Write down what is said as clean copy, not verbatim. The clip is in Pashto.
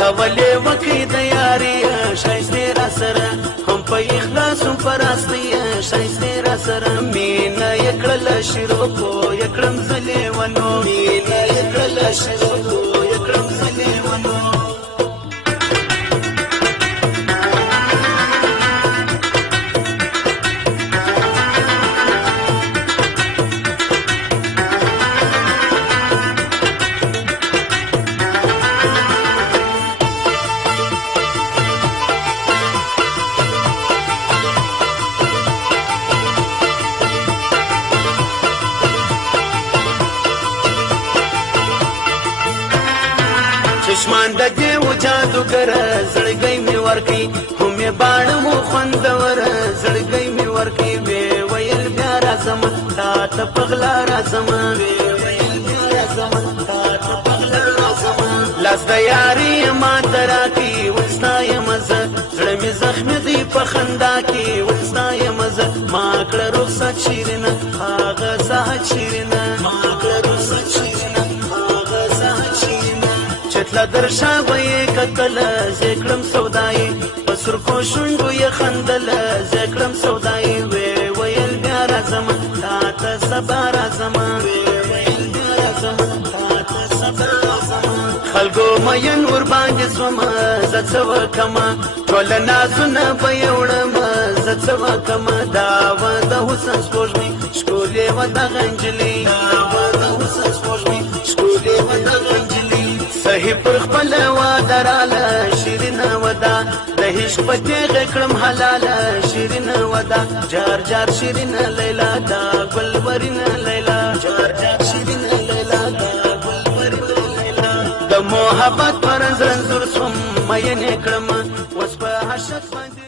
کولې وکړي د یاري ښایستې را سره هم په اخلاص هم په راستۍ ښایستې را سره مینه یې کړله شروکو یې کړم زه لیونو مینه یې کړله شروکو یې کړم زه لیونو چشمان د دې و جادوګره زړګی مې ورکوي هم یې باڼه مو خوندوره زړګی مې ورکوي ویې ویل بیا راځم تا ته په غلا راځم ویې ویل بیا راځم تا ته په غلا راځم لاس د یاري یې ماته راکړي ول ستا یمه زه زړه مې زخمي دی په خندا کې ول ستا یمه زه ما کړه رخصت شیرینه هغه ساعت شیرینه ما کړه رخصت شیرینه هغه ساعت شیرینه چتلا درشا وې کتل زکړم سودای په سرکو شونډو یې خندل زکړم سودای وې ویل بیا راځم تا ته سبا راځم وې ویل بیا راځم تا ته سبا راځم خلکو مین ور باندې سوم زه څه وکم ټول نازونه به یې وړم زه څه وکم دا و د حسن سپوږمۍ ښکلې و دغه نجلۍ دا و د حسن سپوږمۍ ښکلې و دغه نجلۍ صحیح پر خپل واده راله شیرینه ودا د عشق په تیغه کړم حلاله شیرینه ودا جار جار شیرینه لیلا دا ګلورینه لیلا جار جار شیرینه لیلا دا ګلورینه لیلا د محبت پر زنځور سوم مې نه کړم وس په عاشق باندې